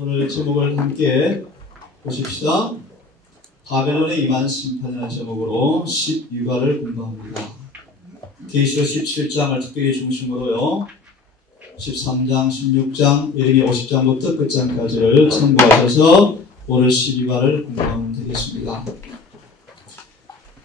오늘 제목을 함께 보십시다. 바벨론의 임한 심판이라는 제목으로 12과를 공부합니다. 계시록 17장을 특별히 중심으로요. 13장, 16장, 예레미야 50장부터 끝장까지를 참고하셔서 오늘 12과를 공부하면 되겠습니다.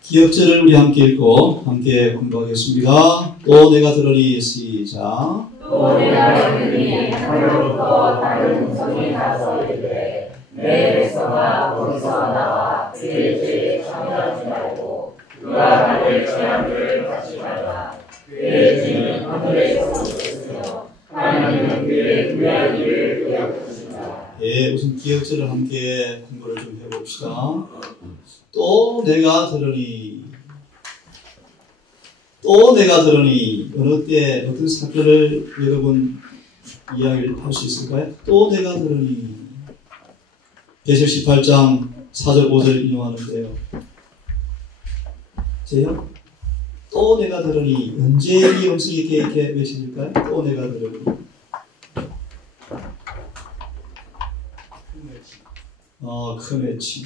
기억절을 우리 함께 읽고 함께 공부하겠습니다. 또 내가 들으니 시작. 또 내가 들으니 하늘로부터 다른 음성이 나서 이르되 내 백성아 거기서 나와 그의 죄에 참여하지 말고 그가 받을 재앙들을 받지 말라. 그의 죄는 하늘에서 오셨으며 하나님은 그의 구약 일을 기억하신다. 예, 우선 기억절을 함께 공부를 좀 해봅시다. 또 내가 들으니 어느 때 어떤 사건을 여러분 이야기를 할 수 있을까요? 또 내가 들으니 계시록 18장 4절 5절 인용하는데요. 제요? 또 내가 들으니 언제 이 음성이 이렇게 외쳐질까요? 또 내가 들으니 큰 외침.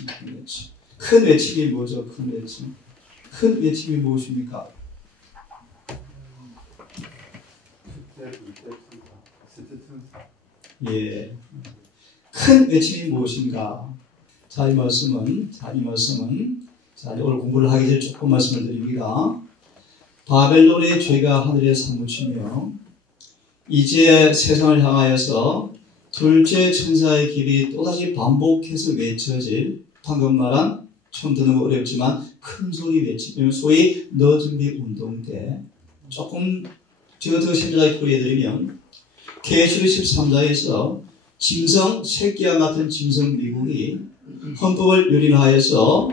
큰 외침이 뭐죠? 큰 외침. 큰 외침이 무엇입니까? 예. 큰 외침이 무엇인가? 이 말씀은 오늘 공부를 하기 전에 조금 말씀을 드립니다. 바벨론의 죄가 하늘에 사무치며 이제 세상을 향하여서 둘째 천사의 길이 또다시 반복해서 외쳐질 방금 말한 처음 듣는 거 어렵지만 큰 소리 외치면 소위 너 준비 운동 때 조금 제가 더 심하게 풀이해드리면 계시록 13장에서 짐승 새끼와 같은 짐승 미국이 헌법을 유린하여서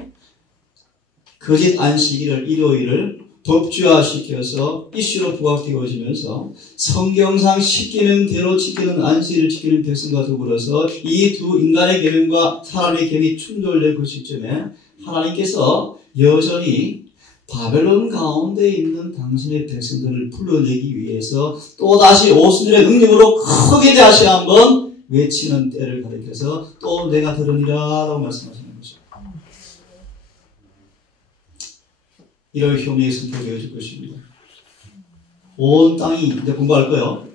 거짓 안식일을 일요일을 법주화시켜서 이슈로 부각되어지면서 성경상 시키는 대로 지키는 안식일을 지키는 백성과 더불어서 이 두 인간의 계명과 사람의 계명이 충돌될 그 시점에 하나님께서 여전히 바벨론 가운데 있는 당신의 백성들을 불러내기 위해서 또다시 오순절의 능력으로 크게 다시 한번 외치는 때를 가리켜서 또 내가 들으니라 라고 말씀하시는 거죠. 이럴 효능이 선포되어질 것입니다. 온 땅이 이제 공부할 거예요.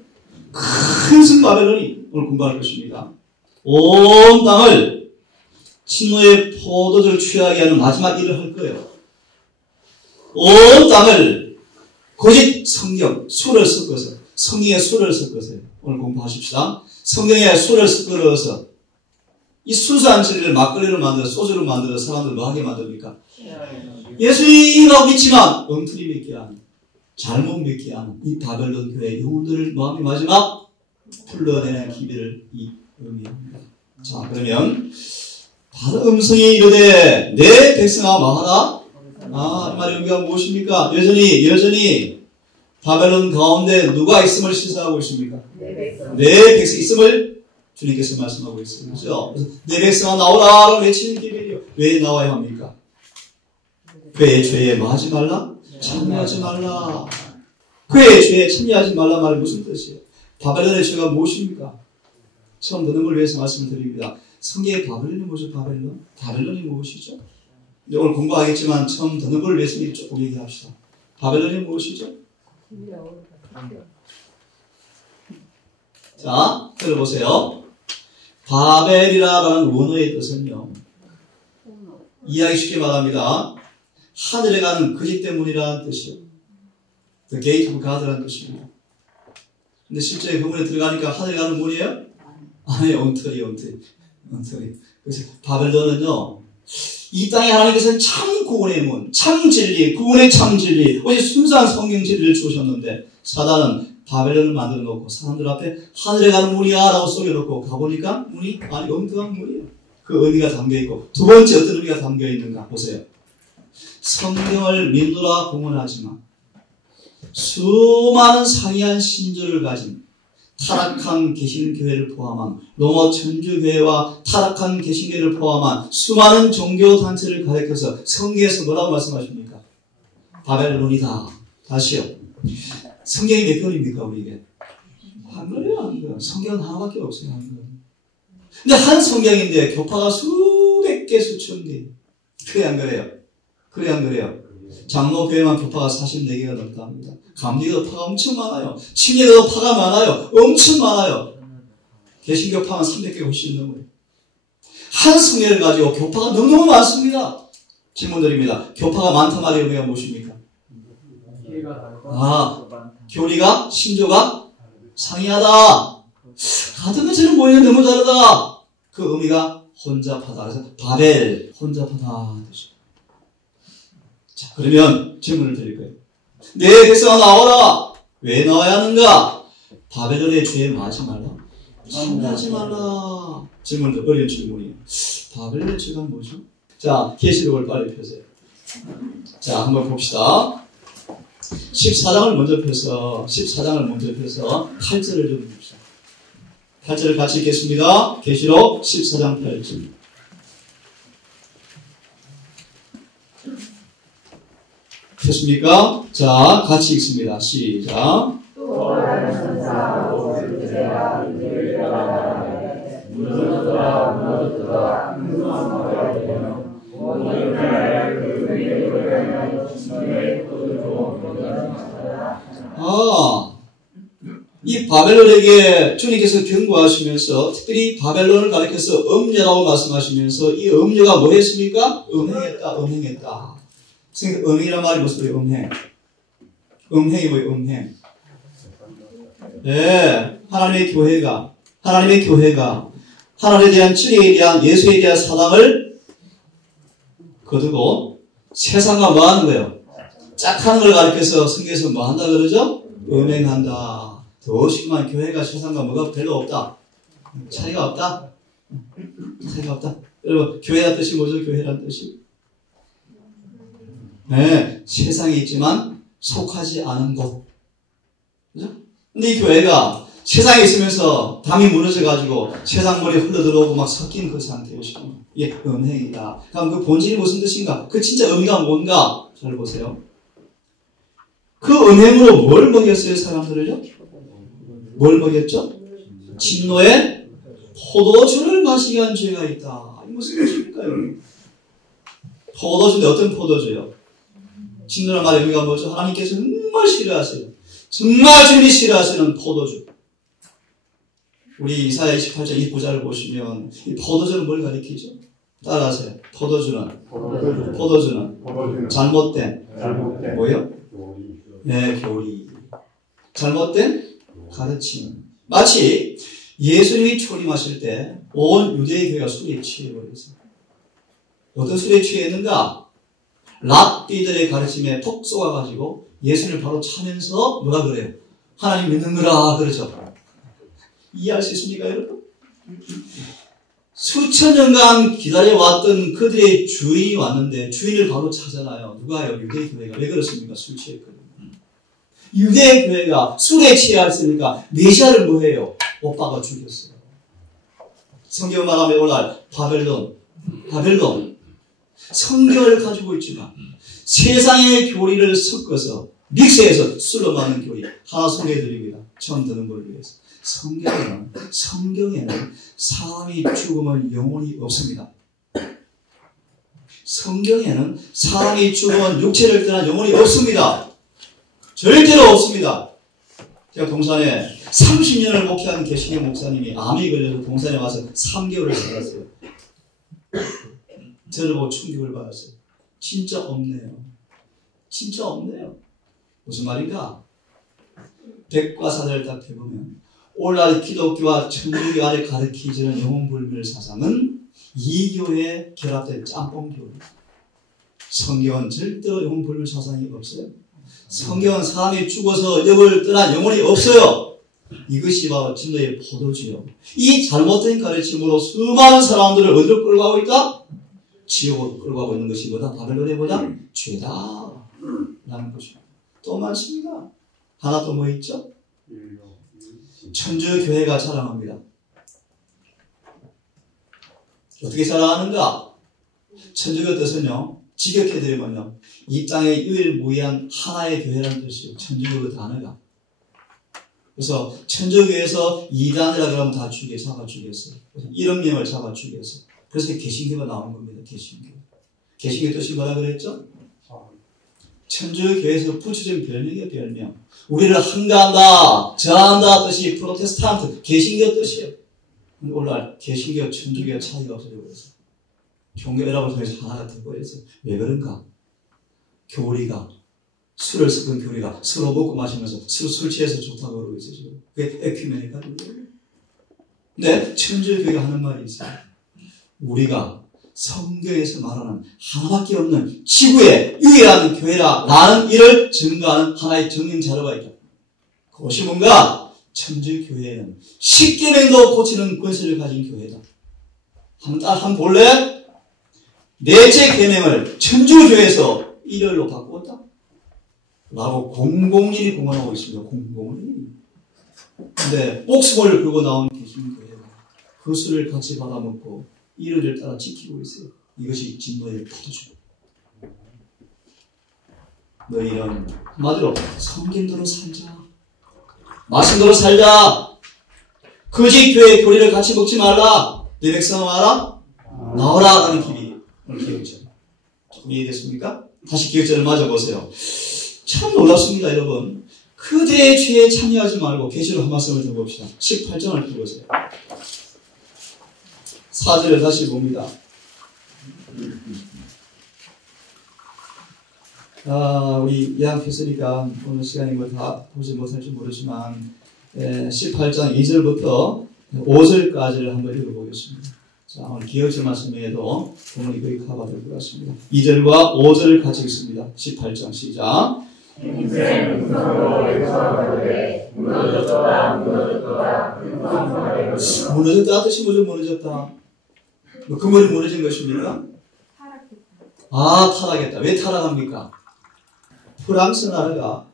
큰 승 바벨론이 오늘 공부할 것입니다. 온 땅을 진노의 포도주를 취하게 하는 마지막 일을 할 거예요. 온 땅을 거짓 성경, 수를 섞어서 성경의 수를 섞어서 오늘 공부하십시다. 성경의 수를 섞어서 이 순수한 진리를 막걸리로 만들어 소주로 만들어 사람들 뭐 하게 만듭니까? 예수님이라고 믿지만 엉터리 믿게 하는 잘못 믿게 하는 이 바벨론 교회 영혼들을 마음의 마지막 불러내는 기회를 의미합니다. 자, 그러면 바로 음성이 이르되 내 백성아 뭐하다? 이 말의 의미가 무엇입니까? 여전히 바벨론 가운데 누가 있음을 시사하고 있습니까? 내 백성 있음을 주님께서 말씀하고 있습니다. 그렇죠? 내 백성아 나오라 외치는 기회이요. 왜 나와야 합니까? 그의 죄에 뭐 하지 말라? 참여하지 말라. 그의 죄에 참여하지 말라 말이 무슨 뜻이에요? 바벨론의 죄가 무엇입니까? 처음 듣는 걸 위해서 말씀을 드립니다. 성경의 바벨론이 뭐죠? 바벨론이 무엇이죠? 오늘 공부하겠지만 처음 듣는 걸 위해서 조금 얘기합시다. 바벨론이 무엇이죠? 자, 들어보세요. 바벨이라는 원어의 뜻은요. 이야기 쉽게 말합니다. 하늘에 가는 거짓 때문이라는 뜻이요. The gate of God라는 뜻입니다. 근데 실제 그 문에 들어가니까 하늘에 가는 문이에요? 아니, 엉터리. 그래서 바벨론은요, 이 땅에 하나님께서는 참 구원의 문, 참 진리, 구원의 참 진리, 오직 순수한 성경 진리를 주셨는데 사단은 바벨론을 만들어 놓고 사람들 앞에 하늘에 가는 문이야 라고 속여놓고 가보니까 문이 엉뚱한 문이에요. 그 의미가 담겨있고 두 번째 어떤 의미가 담겨있는가 보세요. 성경을 믿노라 공언하지만 수많은 상이한 신조를 가진 타락한 개신교회를 포함한 로마 천주교회와 타락한 개신교회를 포함한 수많은 종교단체를 가리켜서 성경에서 뭐라고 말씀하십니까? 바벨론이다. 다시요. 성경이 몇 권입니까 우리에게? 한 권이에요. 성경은 하나밖에 없어요. 한 권. 근데 한 성경인데 교파가 수백 개, 수천 개. 그래 안 그래요? 그래 안 그래요? 장로교회만 교파가 44개가 넘다 합니다. 감리교도 파가 엄청 많아요. 침례교도 파가 많아요. 엄청 많아요. 개신교 파만 300개가 훨씬 넘어요. 한 성경을 가지고 교파가 너무너무 많습니다. 질문 드립니다. 교파가 많다 말의 의미가 무엇입니까? 교리가, 신조가 상이하다. 같은 것처럼 보이는 너무 다르다. 그 의미가 혼잡하다. 그래서 바벨, 혼잡하다. 자, 그러면 질문을 드릴 거예요. 내 백성아 나와라. 왜 나와야 하는가? 바벨론의 죄에 마지 말라. 참하지 말라. 질문도 어려운 질문이에요. 바벨론의 죄가 뭐죠? 자, 계시록을 빨리 펴세요. 자, 한번 봅시다. 14장을 먼저 펴서 8절을 좀 봅시다. 8절을 같이 읽겠습니다. 계시록 14장 8절. 폈습니까? 자, 같이 읽습니다. 시작. 또 다른 천사하고 둘째가 이들을 일어나가되 무너졌도다 흥성하게 되며 오늘 날 그 위에 올라가는 신의 흙으로 이 바벨론에게 주님께서 경고하시면서 특별히 바벨론을 가리켜서 음녀라고 말씀하시면서 이 음녀가 뭐 했습니까? 음행했다. 음행이란 말이 무슨 소리예요? 음행이 뭐예요? 음행. 네, 하나님의 교회가 하나님에 대한 진리에 대한 예수에 대한 사랑을 거두고 세상과 뭐 하는 거예요? 짝하는 걸 가리켜서 성경에서 뭐 한다 그러죠? 음행한다. 더 심한 교회가 세상과 뭐가 별로 없다. 차이가 없다. 여러분, 교회란 뜻이 뭐죠? 교회란 뜻이? 네, 세상에 있지만 속하지 않은 곳. 그죠? 근데 이 교회가 세상에 있으면서 담이 무너져가지고 세상 물이 흘러들어오고 막 섞인 그 상태이시고 이게 음행이다. 그럼 그 본질이 무슨 뜻인가? 그 진짜 의미가 뭔가? 잘 보세요. 그 음행으로 뭘 먹였어요, 사람들을요? 뭘 먹였죠? 진노의 포도주를 마시게 한 죄가 있다. 이게 무슨 뜻입니까, 여러분? 포도주인데 어떤 포도주요? 진노란 말의 의미가 뭐죠? 하나님께서 정말 싫어하세요. 정말 주님이 싫어하시는 포도주. 우리 이사야 28장 이 구절을 보시면 이 포도주는 뭘 가리키죠? 따라하세요. 포도주는 잘못된 뭐예요? 네, 교리. 잘못된 가르침. 마치 예수님이 초림하실 때 온 유대의 교회가 술에 취해버렸어요. 어떤 술에 취했는가? 랍비들의 가르침에 푹 쏘아가지고 예수님을 바로 차면서 뭐라 그래요? 하나님 믿는 거라 그러죠. 이해할 수 있습니까, 여러분? 수천 년간 기다려왔던 그들의 주인이 왔는데 주인을 바로 찾아나요. 누가요? 유대교회가. 왜 그렇습니까? 술 취했거든요. 유대교회가 술에 취했으니까 메시아를 뭐해요? 오빠가 죽였어요. 성경 말하면 오늘 바벨론 성경을 가지고 있지만 세상의 교리를 섞어서 믹스해서 술로 먹는 교리 하나 소개해드립니다. 처음 듣는 걸 위해서. 성경에는 사람이 죽으면 영혼이 없습니다. 성경에는 사람이 죽으면 육체를 떠난 영혼이 없습니다. 절대로 없습니다. 제가 동산에 30년을 목회하는 개신교 목사님이 암이 걸려서 동산에 와서 3개월을 살았어요. 저를 보고 충격을 받았어요. 진짜 없네요. 무슨 말인가? 백과사전을 딱 해보면 오늘날 기독교와 천주교 안에 가르치는 영혼불멸 사상은 이 교회에 결합된 짬뽕교회. 성경은 절대로 영혼불멸 사상이 없어요. 성경은 사람이 죽어서 영을 떠난 영혼이 없어요. 이것이 바로 진노의 포도주요. 이 잘못된 가르침으로 수많은 사람들을 어디로 끌고 가고 있다? 지옥으로 끌고 가고 있는 것이 뭐다? 바벨론의 뭐다? 죄다. 라는 것입니다. 또 많습니다. 하나 또 뭐 있죠? 천주교회가 자랑합니다. 어떻게 자랑하는가? 천주교 뜻은요, 직역해드리면요, 이 땅의 유일무이한 하나의 교회라는 뜻이에요. 천주교 그 단어가. 그래서 천주교에서 이단이라 그러면 다 잡아 죽였어요. 이런 명을 잡아 죽였어요. 그래서 개신교가 나온 겁니다. 개신교. 개신교 뜻이 뭐라 그랬죠? 천주교에서 붙여진 별명이에요. 별명. 우리를 한가한다, 저한다 뜻이 프로테스탄트, 개신교 뜻이에요. 오늘날 개신교, 천주교 차이가 없어지고 있어요. 종교연합을 통해서 하나가 되어버렸어요. 왜 그런가? 교리가, 술을 섞은 교리가 서로 먹고 마시면서 서로 술 취해서 좋다고 그러고 있어요. 지금. 그게 에큐메니컬이에요. 근데 천주교가 하는 말이 있어요. 우리가 성경에서 말하는 하나밖에 없는 지구의 유일한 교회라 라는 일을 증거하는 하나의 증인 자료가 있다. 그것이 뭔가? 천주교회는 십계명도 고치는 권세를 가진 교회다. 한 본래 넷째 계명을 천주교에서 일요일로 바꾸었다. 라고 공공일이 공언하고 있습니다. 공공일이. 근데 옥스몰을 끌고 나온 개신교회가 그 술을 같이 받아먹고 일요일을 따라 지키고 있어요. 이것이 진노의 포도주. 너희는 한마디로 성경대로 살자. 말씀대로 살자. 거짓 교회 교리를 같이 먹지 말라. 내 백성 와라. 나오라. 라는 길이 오늘 기억절. 이해됐습니까? 다시 기억절을 맞아보세요. 참 놀랍습니다, 여러분. 그들의 죄에 참여하지 말고 계시록 한 말씀을 더 봅시다. 18장을 펴보세요. 4절을 다시 봅니다. 우리 예약했으니까 오늘 시간에 이걸 다 보지 못할지 모르지만 18장 2절부터 5절까지를 한번 읽어보겠습니다. 자, 오늘 기억절 말씀에도 본문이 거의 커버될 것 같습니다. 2절과 5절을 같이 읽습니다. 18장 시작. 인생 무서워 외쳐버리되 무너졌다 무너졌다 뜻이 뭐죠? 무너졌다. 근본이 무너진 것입니까? 타락했다. 왜 타락합니까? 프랑스가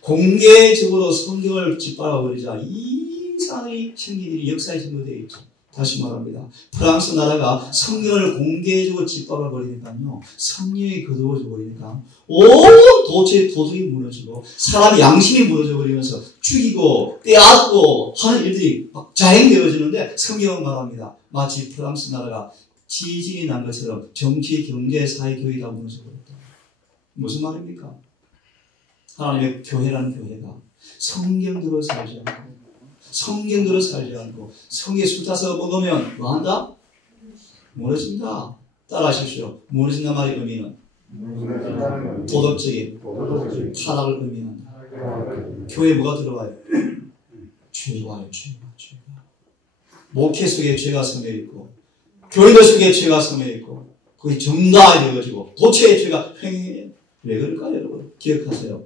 공개적으로 성경을 짓밟아버리자 이상의 생긴 일이 역사에 증거되어 있죠. 다시 말합니다. 프랑스 나라가 성경을 공개적으로 짓밟아버리니까요. 성령이 거두어져 버리니까 온 도덕이 무너지고 사람의 양심이 무너져 버리면서 죽이고 빼앗고 하는 일들이 막 자행되어지는데 성경은 말합니다. 마치 프랑스 나라가 지진이 난 것처럼 정치, 경제, 사회, 교육이 다 무너져 버렸다. 무슨 말입니까? 하나님의 교회라는 교회가 성경대로 살지 않고 성에 술 타서 먹으면 뭐한다? 무너진다. 따라하십시오. 무너진다 말의 의미는 도덕적인 타락을 의미한다. 교회에 뭐가 들어와요? 죄가. 목회 속에 죄가 스며있고 교인들 속에 죄가 스며있고 그게 정당화되어지고 도처에 죄가 횡행해요. 왜 그럴까요, 여러분? 기억하세요.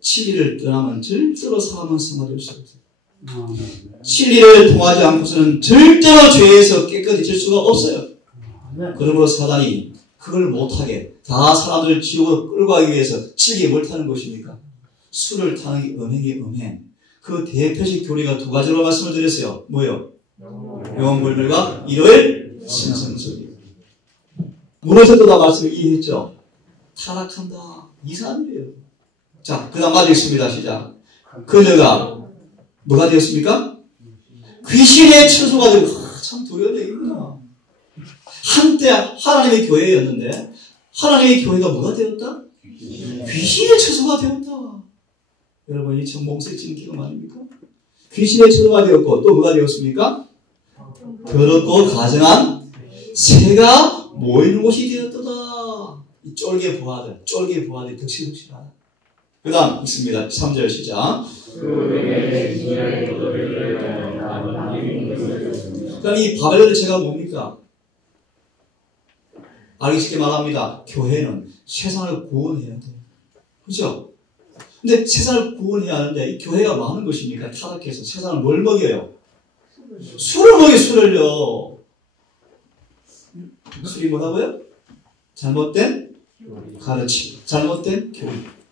진리를 떠나면 절대로 사람은 성화될 수 없어요. 진리를 통하지 않고서는 절대로 죄에서 깨끗해질 수가 없어요. 그러므로 사단이 그걸 못하게 다 사람들을 지옥으로 끌고 가기 위해서 진리에 뭘 타는 것입니까? 술을 타는 게 음행이 음행. 그 대표적 교리가 두 가지로 말씀을 드렸어요. 뭐요? 영원불멸과 일요일 신성소리. 무너졌다 말씀을 이해했죠? 타락한다. 이상한 일이에요. 자, 그 다음 맞겠습니다. 시작. 그녀가 뭐가 되었습니까? 귀신의 처소가 되고, 참 두려운 얘기구나. 한때 하나님의 교회였는데, 하나님의 교회가 뭐가 되었다? 귀신의 처소가 되었다. 여러분, 이 참 몸새 찡기가 말입니까? 귀신의 처소가 되었고, 또 뭐가 되었습니까? 더럽고 가증한 새가 모이는 곳이 되었다. 이 쫄개 부하들이 덕실덕실하다. 그 다음 있습니다. 3절 시작. 그럼 이 바벨론의 죄가 뭡니까? 알기 쉽게 말합니다. 교회는 세상을 구원해야 돼요. 그렇죠? 근데 세상을 구원해야 하는데 이 교회가 뭐 하는 것입니까? 타락해서 세상을 뭘 먹여요? 술을 먹여, 술을요. 술이 뭐라고요? 잘못된 가르침, 잘못된 교육.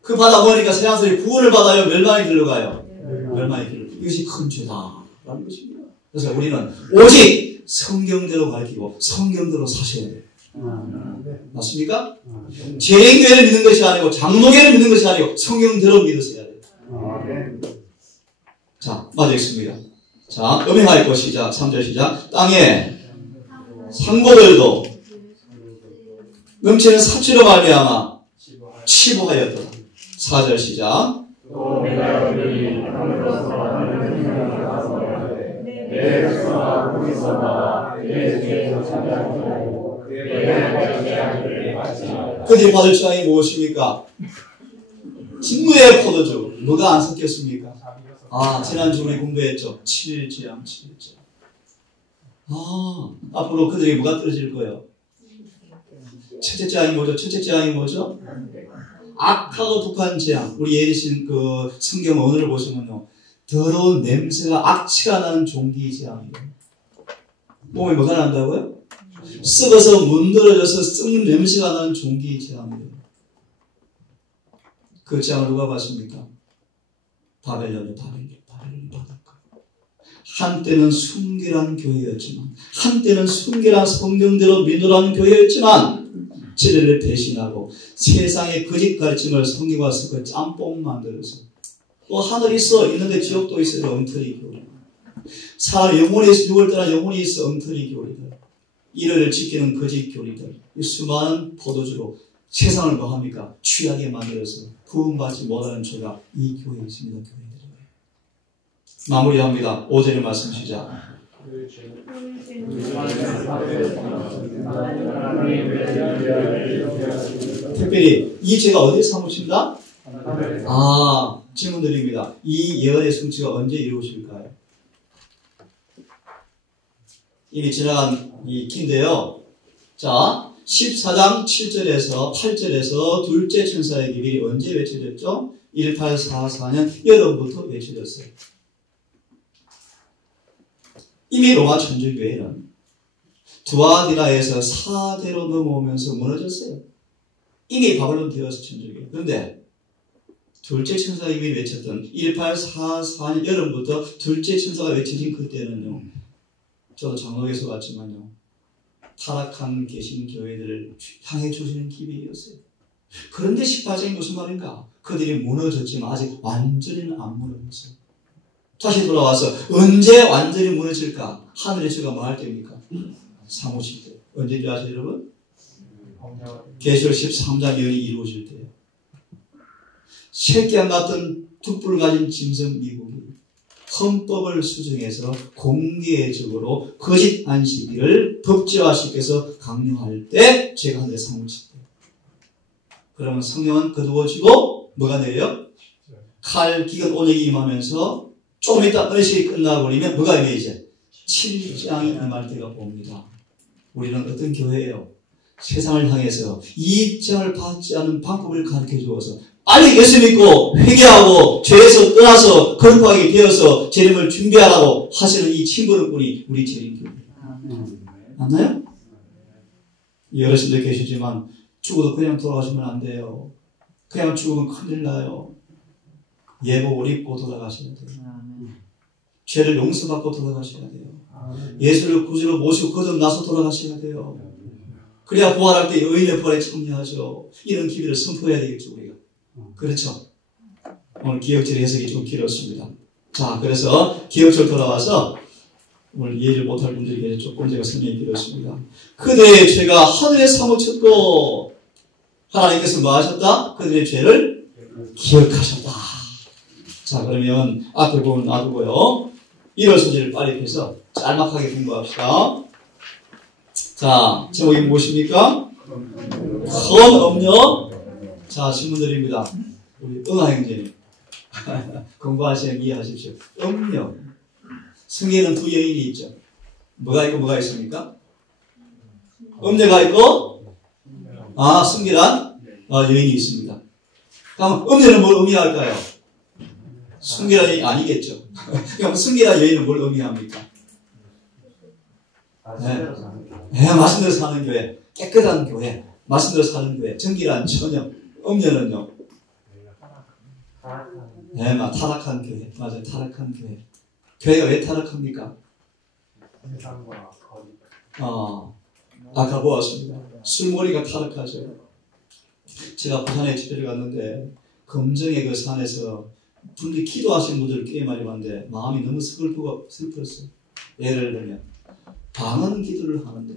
그 받아보니까 세상 사람들이 구원을 받아요? 멸망에 들어가요? 멸망에 들어가요. 이것이 큰 죄다라는 것입니다. 그래서 우리는 오직 성경대로 가르치고 성경대로 사셔야 돼요. 맞습니까? 재림교회를 믿는 것이 아니고 장로교회를 믿는 것이 아니고 성경대로 믿으셔야 돼요. 자, 맞아 있습니다. 자, 음행하였고 시작. 3절 시작. 땅에 상고들도 넘치는 사치로 말미암아 치부하였더라. 4절 시작. 또 내가 그들이 하늘로서 하늘 생명을 가서하되 내 백성아 거기서 나와 내 죄에서 참여하지 말고 내가 받을 재앙을 받지 말라. 그들이 받을 재앙이 무엇입니까? 진노의 포도주. 뭐가 안 섞였습니까? 지난주 우리 공부했죠. 7일 재앙, 7일 재앙. 앞으로 그들이 뭐가 떨어질 거예요? 첫째 재앙이 뭐죠? 첫째 재앙이 뭐죠? 악하고 독한 재앙. 우리 예리신 그 성경 언어를 보시면요. 더러운 냄새가 악취가 나는 종기 재앙이에요. 몸에 뭐가 난다고요? 썩어서 문드러져서 썩는 냄새가 나는 종기 재앙이에요. 그 재앙을 누가 받습니까? 바벨론이 받을 거예요. 한때는 순결한 교회였지만, 한때는 순결한 성경대로 민도라는 교회였지만, 진리를 배신하고 세상의 거짓 가르침을 성경과 섞어 짬뽕 만들어서 또 하늘이 있어 있는데 지옥도 있어요. 엉터리 교리. 사람 영혼이 있어 육을 떠난 영혼이 있어 엉터리 교리들. 이를 지키는 거짓 교리들. 이 수많은 포도주로 세상을 뭐합니까? 취하게 만들어서 구원받지 못하는 죄가 이 교회에 있습니다. 교회들이. 마무리합니다. 5절의 말씀 시작. 특별히 이 죄가 어디에 사무친다? 질문 드립니다. 이 예언의 성취가 언제 이루어질까요? 이미 지나간 이 키인데요. 자, 14장 7절에서 8절에서 둘째 천사의 기밀이 언제 외쳐졌죠? 1844년 여름부터 외쳐졌어요. 이미 로마 천주교회는 두아디라에서 4대로 넘어오면서 무너졌어요. 이미 바벨론 되어서 천주교회. 그런데 둘째 천사가 이미 외쳤던 1844년 여름부터 둘째 천사가 외쳐진 그때는요. 저도 장로에서 봤지만요. 타락한 계신 교회들을 향해 주시는 기회였어요. 그런데 18장이 무슨 말인가? 그들이 무너졌지만 아직 완전히는 안 무너졌어요. 다시 돌아와서 언제 완전히 무너질까? 하늘의 주가 뭐 할 때입니까? 사무실 때. 언제인지 아세요, 여러분? 계시록 13장 예언이 이루어질 때예요. 새끼 안 같은 툭불 가진 짐승 미국이 헌법을 수정해서 공개적으로 거짓 안식일을 법제화시켜서 강요할 때 제가 하늘에 사무칠 때. 그러면 성령은 거두어지고 뭐가 내려요? 칼, 기근, 온역이 임하면서 조금 있다 은식이 끝나버리면 뭐가 임해 이제? 7장이 임할 때가 봅니다. 우리는 어떤 교회예요? 세상을 향해서 이 장을 받지 않는 방법을 가르쳐 주어서 빨리 예수 믿고 회개하고 죄에서 떠나서 거룩하게 되어서 재림을 준비하라고 하시는 이 친구들뿐이 우리 재림교회입니다. 맞나요? 여러분들 계시지만 죽어도 그냥 돌아가시면 안 돼요. 그냥 죽으면 큰일 나요. 예복을 입고 돌아가셔야 돼요. 죄를 용서받고 돌아가셔야 돼요. 예수를 구주로 모시고 거듭나서 돌아가셔야 돼요. 그래야 부활할 때 의인의 부활에 참여하죠. 이런 기회를 선포해야 되겠죠, 우리가. 그렇죠. 오늘 기억절 해석이 좀 길었습니다. 자, 그래서 기억절 돌아와서 오늘 이해를 못할 분들이 계셔서 조금 제가 설명이 길었습니다. 그들의 죄가 하늘에 사무쳤고 하나님께서 뭐 하셨다? 그들의 죄를 기억하셨다. 자, 그러면 앞에 부분 놔두고요. 1월 소재를 빨리 해서 짤막하게 공부합시다. 자, 제목이 무엇입니까? 큰 음료. 자, 질문드립니다. 우리 은하형제님. 공부하시면 이해하십시오. 음료. 성에는 두 여인이 있죠. 뭐가 있고 뭐가 있습니까? 음녀가 있고, 순결한 여인이 있습니다. 그럼 음녀는 뭘 의미할까요? 순결한 여인이 아니겠죠. 그럼 순결한 여인은 뭘 의미합니까? 말씀대로 사는 교회, 깨끗한 교회, 말씀대로 사는 교회, 정결한 처녀. 음녀는요? 타락한 교회. 맞아요, 타락한 교회. 교회가 왜 타락합니까? 아까 보았습니다. 술머리가 타락하죠. 제가 부산에 집회를 갔는데 금정의 그 산에서 분들이 기도하시는 분들을 꽤 많이 봤는데 마음이 너무 슬펐어요. 예를 들면 방언 기도를 하는데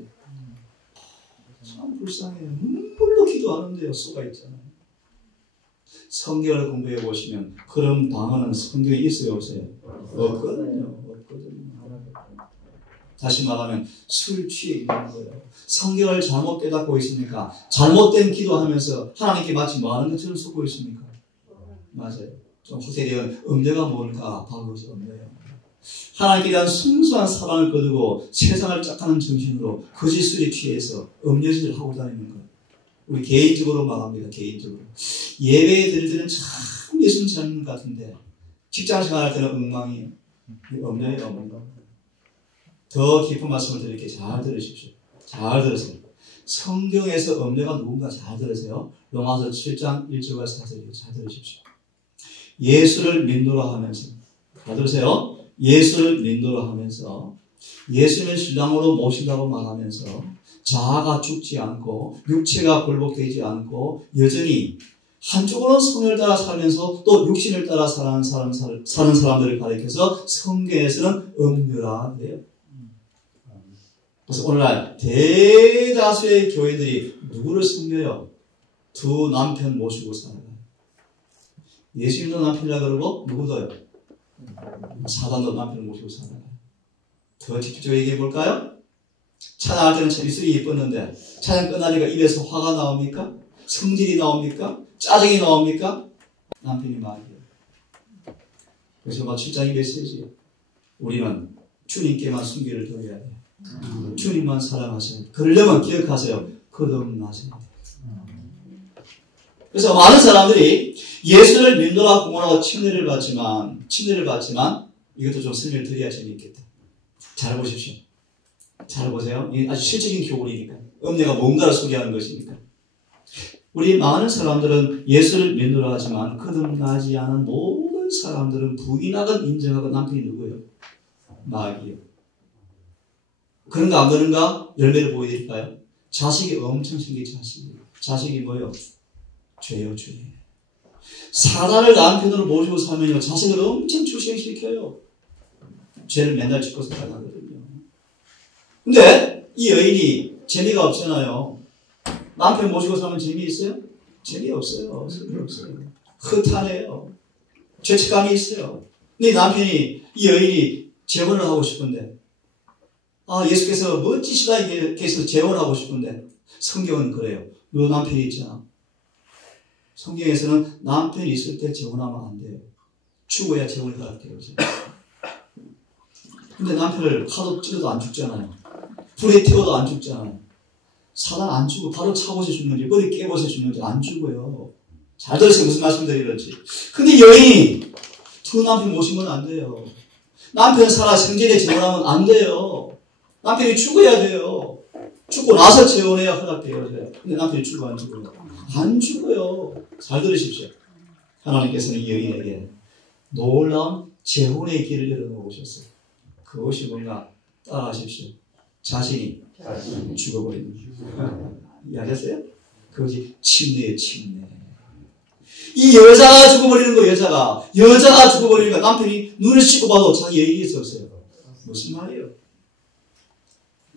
참 불쌍해요. 눈물로 기도하는데요. 쏘가 있잖아요. 성경을 공부해 보시면 그런 방언은 성경에 있어요, 없어요? 없거든요. 다시 말하면 술 취해 있는 거예요. 성경을 잘못 깨닫고 있으니까 잘못된 기도하면서 하나님께 마치 뭐하는 것처럼 속고 있습니까? 맞아요. 좀 후세대는 음녀가 뭘까? 바로 그것이 음녀예요. 하나님께 대한 순수한 사랑을 거두고 세상을 짝하는 정신으로 거짓 술에 취해서 음녀짓을 하고 다니는 거예요. 우리 개인적으로 말합니다. 개인적으로. 예배에 드릴 때는 참 예수님 잘 같은데 직장 생활할 때는 엉망이에요. 음녀예요. 엉망. 더 깊은 말씀을 드릴게요. 잘 들으십시오. 잘 들으세요. 성경에서 음녀가 누군가 잘 들으세요. 로마서 7장 1절과 4절이에요. 잘 들으십시오. 예수를 믿노라 하면서 잘 들으세요. 예수를 믿노라 하면서 예수님을 신랑으로 모신다고 말하면서 자아가 죽지 않고 육체가 굴복되지 않고 여전히 한쪽으로는 성을 따라 살면서 또 육신을 따라 사는 사람들을 가리켜서 성경에서는 음녀라 해요. 그래서 오늘날 대다수의 교회들이 누구를 섬겨요? 두 남편 모시고 살아요. 예수님도 남편이라 그러고 누구도요? 사단도 남편을 모시고 살아요. 더 직접적으로 얘기해 볼까요? 찬양할 때는 참 입술이 예뻤는데 찬양 끝나니까 입에서 화가 나옵니까? 성질이 나옵니까? 짜증이 나옵니까? 남편이 말이에요. 그래서 7장이 메시지예요. 우리는 주님께만 순결을 드려야 돼요. 주님만 사랑하세요. 그러려면 기억하세요. 거듭나세요. 그래서 많은 사람들이 예수를 믿노라 공언하고 침례를 받지만 이것도 좀 설명을 드려야 재미있겠다. 잘 보십시오. 잘 보세요. 이게 아주 실질적인 교훈이니까. 음녀가 뭔가를 소개하는 것이니까. 우리 많은 사람들은 예수를 믿노라 하지만 거듭나지 않은 모든 사람들은 부인하건 인정하건 남편이 누구예요? 마귀예요. 그런가 안 그런가? 열매를 보여드릴까요? 자식이 엄청 생긴 자식이에요. 자식이 뭐예요? 죄요, 죄. 사단을 남편으로 모시고 살면요, 자식을 엄청 출생시켜요. 죄를 맨날 짓고 살아가거든요. 근데 이 여인이 재미가 없잖아요. 남편 모시고 살면 재미있어요? 재미없어요. 재미없어요. 허탄해요. 죄책감이 있어요. 근데 이 여인이 재혼을 하고 싶은데 예수께서 멋지시다 계속 재혼하고 싶은데 성경은 그래요. 너 남편이 있잖아. 성경에서는 남편이 있을 때 재혼하면 안 돼요. 죽어야 재혼을 허락해요. 근데 남편을 하도 찔러도 안 죽잖아요. 불에 태워도 안 죽잖아요. 사단 안 죽고 바로 차고서 죽는지 머리 깨고서 죽는지 안 죽어요. 잘 들으세요. 무슨 말씀드리는지. 근데 여인이 두 남편 모시면 안 돼요. 남편 살아 생전에 재혼하면 안 돼요. 남편이 죽어야 돼요. 죽고 나서 재혼해야 허락돼요. 근데 남편이 죽어 안 죽어요? 안 죽어요. 잘 들으십시오. 하나님께서는 이 여인에게 놀라운 재혼의 길을 열어놓으셨어요. 그것이 뭔가 따라하십시오. 자신이 죽어버리는 거예요. 이해하셨어요? 그것이 침례예요, 침례. 이 여자가 죽어버리는 거, 여자가 죽어버리니까 남편이 눈을 씻고 봐도 자기 여인이 있었어요. 무슨 말이에요?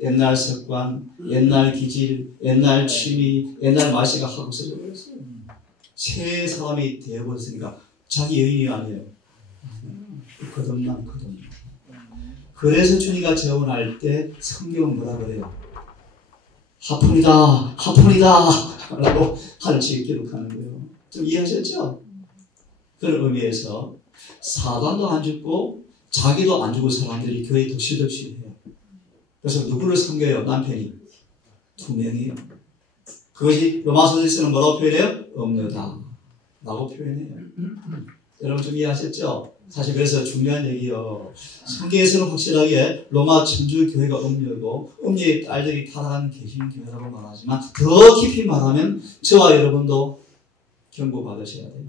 옛날 습관, 옛날 기질, 옛날 취미, 옛날 마시가 하고 써져버렸어요. 새 사람이 되어버렸으니까 자기 여인이 아니에요. 거듭난. 그래서 주님과 재혼할 때 성경은 뭐라 그래요? 하프니다 라고 하늘책에 기록하는 거예요. 좀 이해하셨죠? 그런 의미에서 사단도 안 죽고 자기도 안 죽은 사람들이 교회에 덕실해요. 그래서 누구를 섬겨요? 남편이. 2명이에요. 그것이 로마서에서는 뭐라고 표현해요? 음녀다 라고 표현해요. 여러분 좀 이해하셨죠? 사실 그래서 중요한 얘기요. 성경에서는 확실하게 로마 천주교회가 음녀고 음녀의 딸들이 타락한 개신 교회라고 말하지만 더 깊이 말하면 저와 여러분도 경고받으셔야 돼요.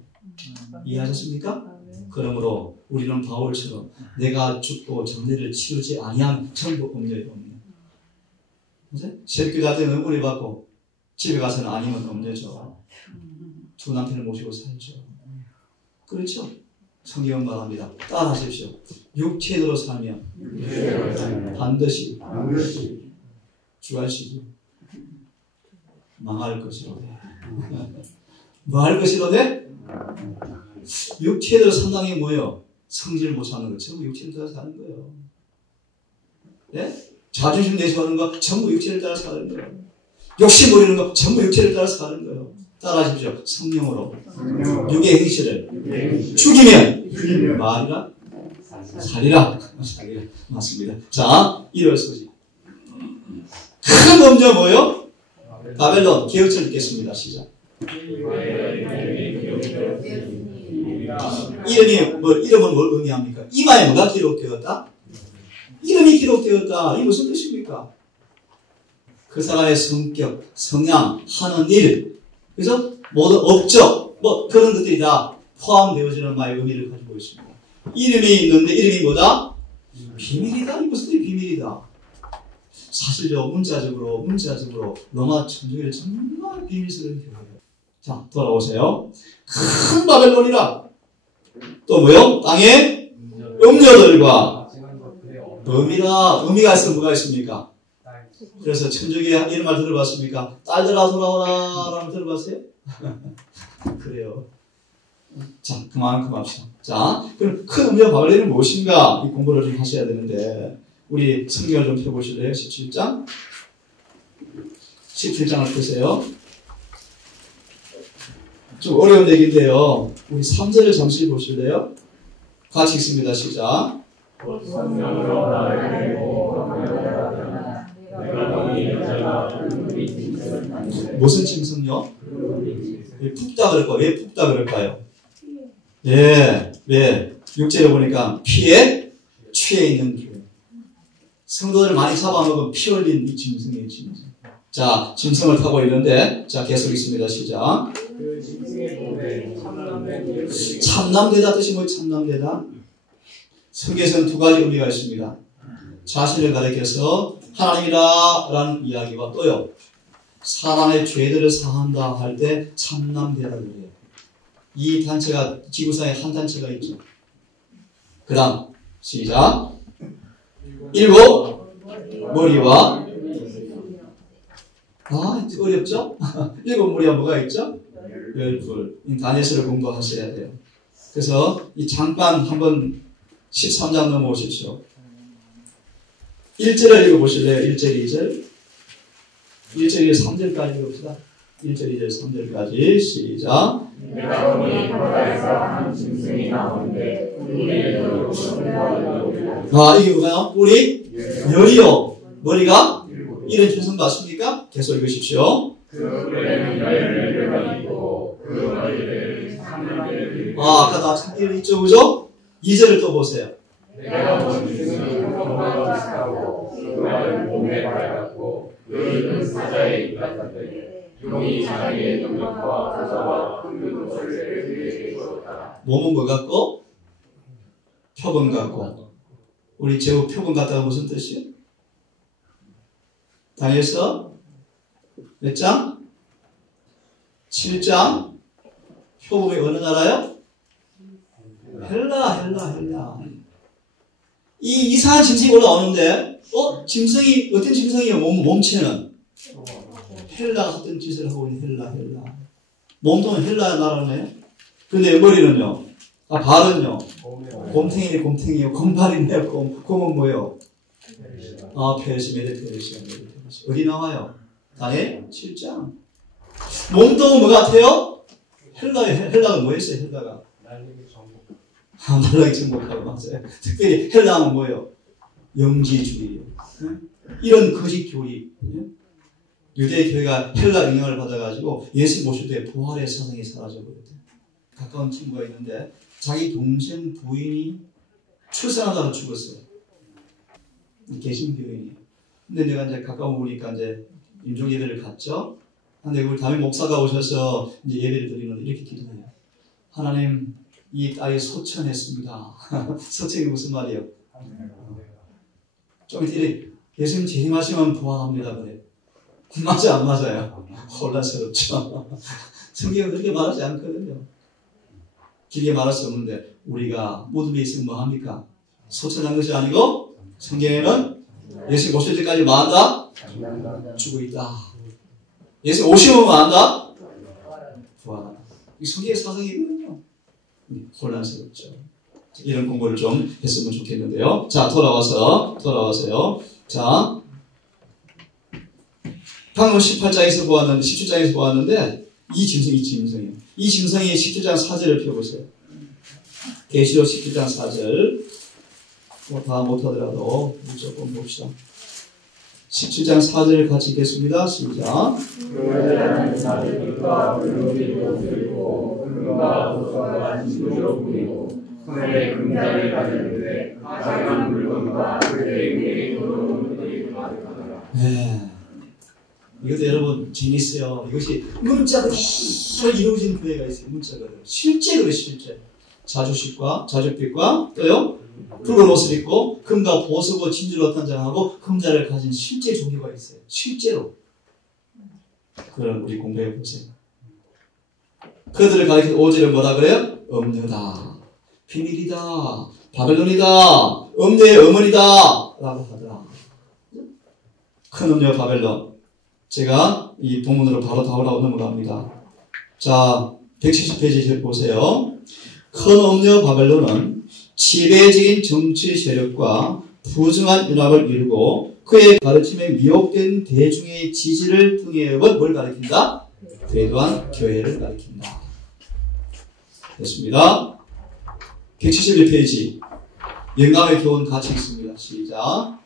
이해하셨습니까? 그러므로 우리는 바울처럼 내가 죽고 장례를 치르지 아니하면 전부 음녀예요. 새벽기도 할 때는 은혜 받고 집에 가서는 아니면 음녀죠. 두 남편을 모시고 살죠. 그렇죠? 성경은 말합니다. 따라하십시오. 육체대로 살면 반드시 주관식이 망할 것이로되. 뭐 할 것이로되? 육체대로 산다는 게 뭐예요? 성질 못 사는 거 전부 육체를 따라 사는 거예요. 예? 자존심 내세우는 거 전부 육체를 따라 사는 거예요. 욕심 부리는 거 전부 육체를 따라 사는 거예요. 따라하십시오. 성령으로 육의 행실을 죽이면 말이라 살리라. 맞습니다. 자, 1월 소식. 큰 범죄가 뭐예요? 바벨론 기억절 듣겠습니다. 시작. 이름은 뭘 의미합니까? 이마에 뭐가 기록되었다? 이름이 기록되었다. 이 무슨 뜻입니까? 그 사람의 성격, 성향, 하는 일, 그래서 모든 업적, 뭐 그런 것들이 다 포함되어지는 말의 의미를 가지고 있습니다. 이름이 있는데 이름이 뭐다? 비밀이다. 이 무슨 비밀이다? 사실요, 문자적으로 로마 천주교를 정말 비밀스러운 교회예요. 자, 돌아오세요. 큰 바벨론이라. 또 뭐요? 땅에 음녀들과 의미가 있으면 뭐가 있습니까? 그래서 천주교에 이런 말 들어봤습니까? 딸들아 돌아오라 라는 들어봤어요? 그래요. 자, 그만큼 합시다. 자, 그럼 큰 음녀 바벨론이 무엇인가? 이 공부를 좀 하셔야 되는데 우리 성경을 좀 펴보실래요? 17장 17장을 펴세요. 좀 어려운 얘기인데요. 우리 3절을 잠시 보실래요? 같이 읽습니다. 시작. 무슨 짐승요? 왜 푹다 그럴까요? 왜 푹다 그럴까요? 예, 왜? 6절에 보니까 피에 취해 있는 교회. 성도들을 많이 잡아먹은 피 흘린 이 짐승이에요, 짐승. 자, 짐승을 타고 있는데, 자, 계속 있습니다. 시작. 그 짐승의 몸에 참남된 참남되다 뜻이 뭐예요? 참남되다? 성경에서는 두 가지 의미가 있습니다. 자신을 가리켜서 하나님이라 라는 이야기와 또요, 사람의 죄들을 사한다 할 때 참남되다 그래요. 이 단체가 지구상에 한 단체가 있죠. 그 다음 시작. 일곱 머리와 어렵죠? 일곱 머리와 뭐가 있죠? 열둘. 다니엘서를 공부하셔야 돼요. 그래서 이 잠깐 한번 13장 넘어오십시오. 1절을 읽어보실래요? 1절, 2절. 1절, 2절, 3절까지 읽읍시다. 1절, 2절, 3절까지 시작. 내가 보니 바다에서 한 짐승이 나오는데 우리의 이게 뭐가요? 뿔이 열이요. 머리가 이런 짐승 맞습니까? 계속 읽으십시오. 그 뿔에는 열매가 있고 그 머리를 참나무를 아까 나 참기름 있죠, 그죠? 2절을 또 보세요. 내가 본 짐승은 검과 비슷하고 그 말은 몸에 밝았고 그 입은 사자의 입 같았더니 용이 자기의 능력과 부자와 큰 것을 그에게 주었다. 몸은 뭐 같고? 표범 같고. 우리 제후 표범 같다가 무슨 뜻이에요? 다니엘서 몇 장? 7장. 표범이 어느 나라요? 헬라. 이 이상한 짐승이 올라오는데, 짐승이, 어떤 짐승이에요? 몸체는? 헬라가 어떤 짓을 하고 있는 헬라. 몸통은 헬라 나라네. 근데 머리는요? 발은요? 곰탱이에요. 곰발이네요. 곰은 뭐예요? 페르시아. 어디 나와요? 다니엘 7장. 몸통은 뭐 같아요? 헬라가 뭐였어요? 헬라가 말라기 정복하고 맞아요. 특별히 헬라는 뭐예요? 영지주의예요. 이런 거짓 교리. 유대 교회가 헬라 영향을 받아가지고 예수 모실 때 부활의 사상이 사라져버렸대요. 가까운 친구가 있는데 자기 동생 부인이 출산하다가 죽었어요. 개신교인이에요. 근데 내가 이제 가까워 보니까 이제 임종 예배를 갔죠. 근데 우리 담임 목사가 오셔서 이제 예배를 드리는데 이렇게 기도해요. 하나님, 이 딸이 소천했습니다. 소천이 무슨 말이에요? 좀 이렇게 예수님 재림하시면 부활합니다. 그래. 맞아, 안 맞아요? 혼란스럽죠. 성경은 그렇게 말하지 않거든요. 길게 말할 수 없는데 우리가 무덤에 있으면 뭐합니까? 소천한 것이 아니고 성경에는 예수 오실 때까지 뭐한다? 죽어 있다. 예수 오시면 뭐한다? 부활한다. 이 성경의 사상이거든요. 혼란스럽죠. 이런 공부를 좀 했으면 좋겠는데요. 자, 돌아와서요. 자, 방금 18장에서 보았는데, 17장에서 보았는데, 이 짐승이에요. 이 짐승이 17장 4절을 펴보세요. 계시록 17장 4절. 뭐 다 못하더라도 무조건 봅시다. 17장 4절을 같이 읽겠습니다. 시작. 손에 금자를 가졌는데 가장한 물건과 그의 위에 도둑들이 가득하더라. 네. 이것도 여러분 재밌어요. 이것이 문자로 이루어진 교회가 있어요. 문자로 실제 그래 실제. 자주빛과 또요 붉은 옷을 입고 금과 보석과 진주로 탄장하고 금자를 가진 실제 종교가 있어요. 실제로. 그걸 우리 공부해 보세요. 그들을 가리켜 5절은 뭐라 그래요? 음녀다. 비밀이다. 바벨론이다. 음녀의 어머니다. 라고 하더라. 큰 음녀 바벨론. 제가 이 본문으로 바로 다오라고 넘어갑니다. 자, 170페이지 보세요. 큰 음녀 바벨론은 지배적인 정치 세력과 부정한 연합을 이루고 그의 가르침에 미혹된 대중의 지지를 등에 업은 뭘 가리킨다? 대도한 교회를 가리킨다. 됐습니다. 171페이지 영감의 교훈 같이 읽습니다. 시작.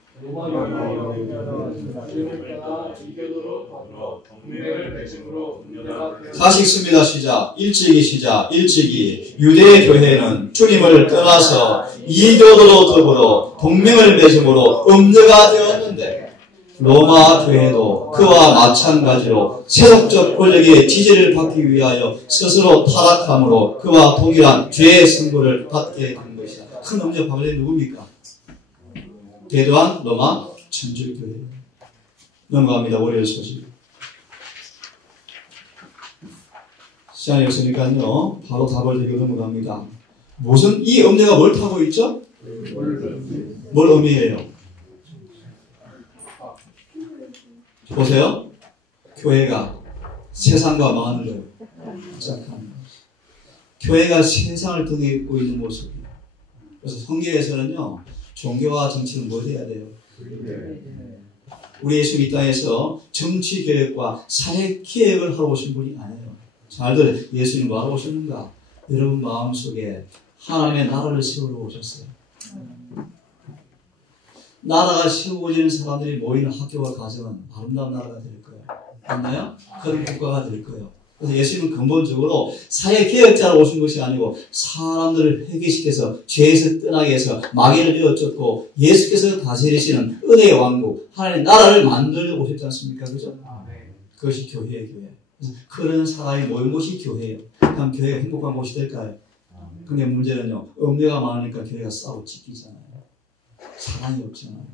다시 읽습니다. 시작. 일찍이 유대 교회는 주님을 떠나서 이교도로 더불어 동맹을 맺음으로 음녀가 되었는데 로마 교회도 그와 마찬가지로 세속적 권력의 지지를 받기 위하여 스스로 타락함으로 그와 동일한 죄의 선고를 받게 된 것이다. 큰 음녀 바벨론이 누굽니까? 대도한 로마 천주교회. 넘어갑니다. 월요일 소식. 시간이 없으니까요. 바로 답을 드리고 넘어갑니다. 무슨 이 음녀가 뭘 타고 있죠? 뭘 의미해요? 보세요. 교회가 세상과 망하는 거예요. 시작합니다. 교회가 세상을 등에 입고 있는 모습이에요. 그래서 성경에서는요. 종교와 정치는 뭐 해야 돼요? 우리 예수 이 땅에서 정치 개혁과 사회 개혁을 하러 오신 분이 아니에요. 잘 들어요. 예수님 뭐 하러 오셨는가? 여러분 마음속에 하나님의 나라를 세우러 오셨어요. 나라가 세워지는 사람들이 모이는 학교와 가정은 아름다운 나라가 될 거예요. 맞나요? 그런 국가가 될 거예요. 그래서 예수님은 근본적으로 사회개혁자로 오신 것이 아니고 사람들을 회개시켜서 죄에서 떠나게 해서 마귀를 되어쫓고 예수께서 다스리시는 은혜의 왕국, 하나님의 나라를 만들어 오셨지 않습니까? 그죠? 그것이 교회예요, 교회. 그래서 그런 사람이 모인 곳이 교회예요. 그럼 교회가 행복한 곳이 될까요? 근데 문제는요, 음녀가 많으니까 교회가 싸우고 찢기잖아요. 사랑이 없잖아요.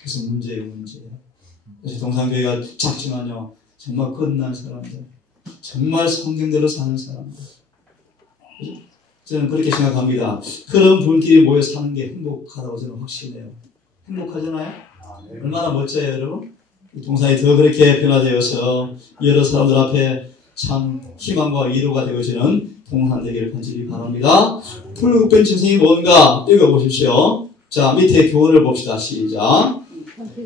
그래서 문제예요, 문제예요. 그래서 동산교회가 작지만요, 정말 끝난 사람들, 정말 성경대로 사는 사람들. 저는 그렇게 생각합니다. 그런 분끼리 모여 사는 게 행복하다고 저는 확신해요. 행복하잖아요? 얼마나 멋져요, 여러분? 동산이 더 그렇게 변화되어서 여러 사람들 앞에 참 희망과 위로가 되어지는 동산 되기를 간절히 바랍니다. 풀국변 증상이 뭔가 읽어보십시오. 자, 밑에 교훈을 봅시다. 시작.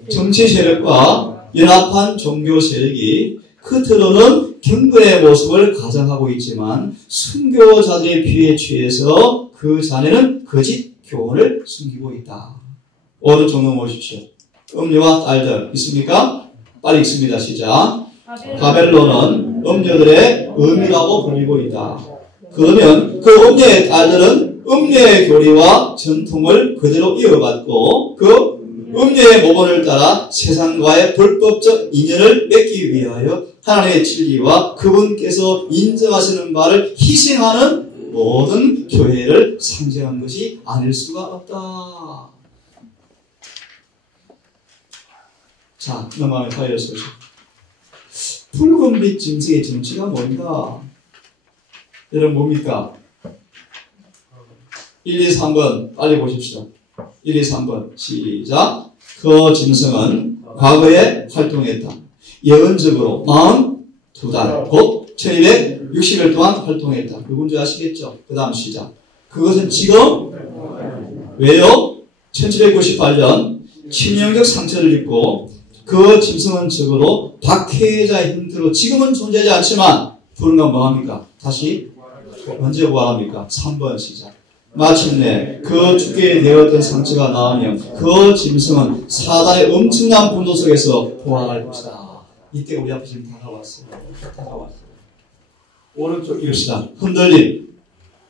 정치 세력과 연합한 종교 세력이 겉으로는 경건의 모습을 가장하고 있지만 순교자들의 피에 취해서 그 자네는 거짓 교훈을 숨기고 있다. 오른쪽 넘어오십시오. 음녀와 딸들 있습니까? 빨리 읽습니다. 시작. 바벨론은 음녀들의 음이라고 불리고 있다. 그러면 그 음녀의 딸들은 음녀의 교리와 전통을 그대로 이어받고 그 음녀의 모본을 따라 세상과의 불법적 인연을 맺기 위하여 하나님의 진리와 그분께서 인정하시는 바를 희생하는 모든 교회를 상징한 것이 아닐 수가 없다. 자, 넘어가면 파일을 쏘죠. 붉은빛 증세의 정치가 뭔가? 여러분 뭡니까? 1, 2, 3번 빨리 보십시오. 1, 2, 3번 시작. 그 짐승은 과거에 활동했다. 예언적으로 42달 곧 1260일 동안 활동했다. 누군지 아시겠죠? 그 다음 시작. 그것은 지금 왜요? 1798년 치명적 상처를 입고 그 짐승은 적어도 박해자의 힘으로 지금은 존재하지 않지만 부르면 뭐합니까? 다시 언제 부활합니까? 3번 시작. 마침내 그 죽게 되었던 상처가 나으면 그 짐승은 사단의 엄청난 분노 속에서 부활할 것이다. 이때 우리 앞에 지금 다가왔어요. 다가왔어요. 오른쪽 읽읍시다. 흔들림.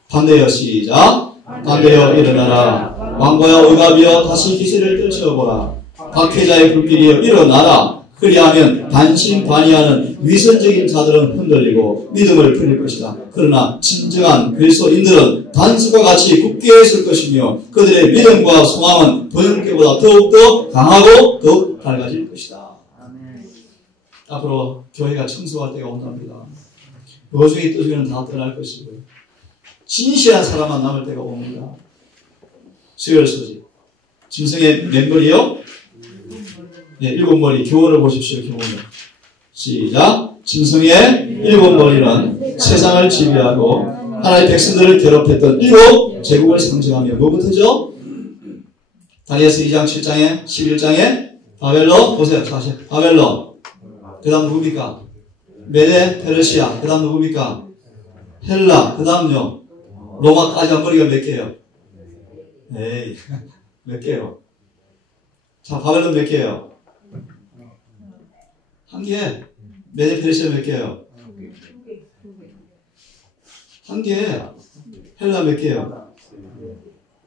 반대여 시작. 반대여 일어나라. 왕고여 의갑이여 다시 기세를 떨쳐보라. 박해자의 불길이여 일어나라. 그리하면 반신반의하는 위선적인 자들은 흔들리고 믿음을 풀릴 것이다. 그러나 진정한 그리스도인들은 단수과 같이 굳게 설 것이며 그들의 믿음과 소망은 번영교보다 더욱더 강하고 더욱 밝아질 것이다. 앞으로 교회가 청소할 때가 온답니다. 어중이 떠중이는 다 떠날 것이고요. 진실한 사람만 남을 때가 옵니다. 수요일 소식. 짐승의 몇 머리요? 네, 7머리. 교훈을 보십시오. 교훈을. 시작. 짐승의 7머리는 세상을 지배하고 하나님의 백성들을 괴롭혔던 7 제국을 상징하며 뭐부터죠? 다니엘서 2장 7장에 11장에 바벨론 보세요. 다시 바벨론. 그 다음 누굽니까? 메데 페르시아. 그 다음 누굽니까? 헬라. 그 다음요. 로마까지 한 머리가 몇 개예요? 에이, 몇 개요? 자, 바벨론 몇 개예요? 한 개. 메데 페르시아 몇 개예요? 한 개. 헬라 몇 개예요?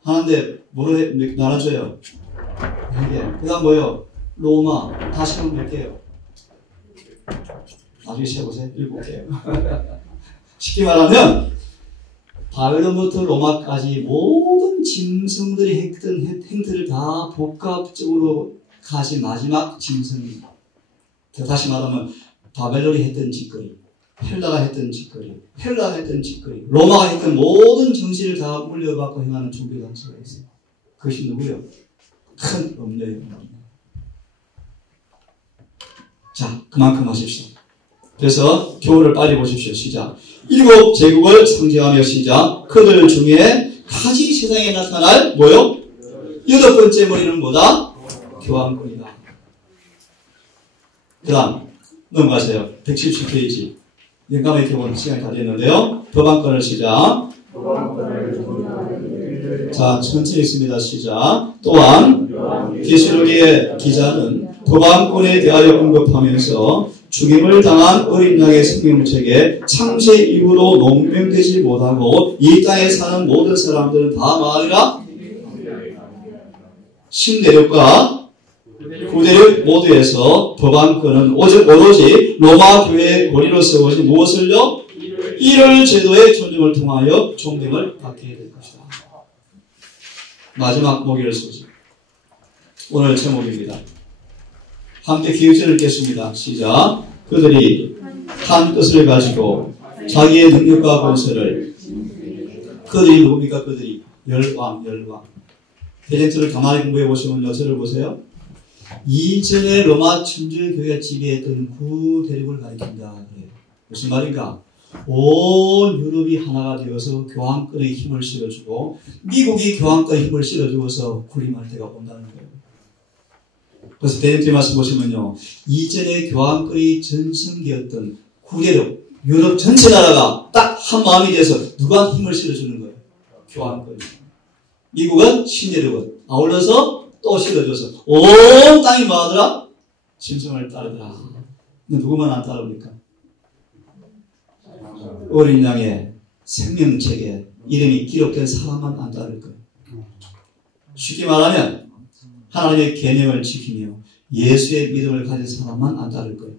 하나인데 뭐로 나눠줘요? 한 개. 그 다음 뭐예요? 로마. 다시 하면 몇 개예요? 나중에 세보세요. 7개예요. 쉽게 말하면 바벨론부터 로마까지 모든 짐승들이 했던 행태를 다 복합적으로 가진 마지막 짐승입니다. 다시 말하면 바벨론이 했던 짓거리, 헬라가 했던 짓거리, 헬라가 했던 짓거리, 로마가 했던 모든 정신을 다 물려받고 행하는 종교 단체가 있어요. 그것이 누구요? 큰 음료예요. 자, 그만큼 하십시오. 그래서 교훈을 빨리 보십시오. 시작. 7 제국을 상징하며 시작. 그들 중에 다시 세상에 나타날 뭐요? 8번째 머리는 뭐다? 교황권이다. 그 다음 넘어가세요. 177페이지. 영감의 교훈 시간이 다 됐는데요. 법안권을 시작. 자, 천천히 읽습니다. 시작. 또한 계시록의 기자는 법안권에 대하여 언급하면서 죽임을 당한 어린 양의 생명책에 창세 이후로 농명되지 못하고 이 땅에 사는 모든 사람들은 다 말이라 신대륙과 구대륙 모두에서 법안권은 오로지 로마 교회의 권위로 세워진 무엇을요? 일월 제도의 존중을 통하여 존경을 받게 될 것이다. 마지막 목요일 소식. 오늘 제목입니다. 함께 기억절을 읽겠습니다. 시작. 그들이 한 뜻을 가지고 자기의 능력과 권세를 그들이 누굽니까? 그들이 열왕. 페젠트를 가만히 공부해 보시면요. 저를 보세요. 이전에 로마 천주교회가 지배했던 구대륙을 가리킨다. 무슨 말인가? 온 유럽이 하나가 되어서 교황권의 힘을 실어주고 미국이 교황권의 힘을 실어주어서 군림할 때가 온다는 거예요. 그래서 베네딕토 말씀 보시면요. 이전에 교황권이 전성기였던 구대륙, 유럽 전체 나라가 딱 한 마음이 돼서 누가 힘을 실어주는 거예요? 교황권이. 미국은 신대륙은 아울러서 또 실어줘서 온 땅이 뭐하더라? 짐승을 따르더라. 근데 누구만 안 따릅니까? 어린 양의 생명책에 이름이 기록된 사람만 안 따를 거예요. 쉽게 말하면 하나님의 계명을 지키며 예수의 믿음을 가진 사람만 안 따를 거예요.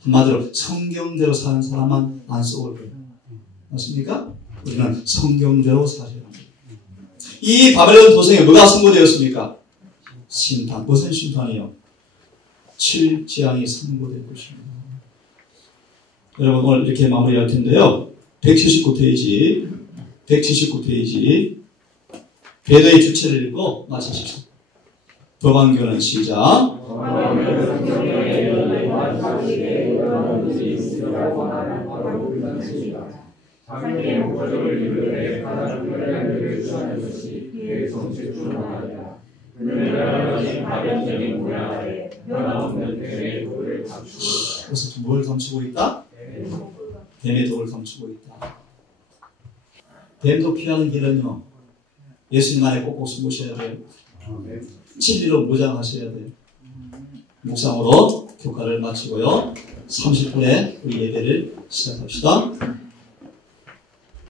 한마디로 성경대로 사는 사람만 안 쏘을 거예요. 맞습니까? 우리는 성경대로 살아야 합니다. 이 바벨론 도성에 뭐가 선고되었습니까? 심판. 무슨 심판이요? 7재앙이 선고될 것입니다. 여러분 오늘 이렇게 마무리할 텐데요. 179페이지 배도의 주체를 읽고 마치십시오. 도반교는 시작. 자기의 목적을 이루되 가장 편리한 일을 취하는 것이 그의 정치 중 하나이다. 그는 여러 가지 파견적인 모양에 변함없는 뱀의 독을 감추고 있다. 그래서 뭘 감추고 있다? 뱀의 독을 감추고 있다. 뱀도 피하는 길은요, 예수님 안에 꼭꼭 숨으셔야 돼요. 진리로 무장하셔야 돼요. 묵상으로 교과를 마치고요, 30분에 우리 예배를 시작합시다.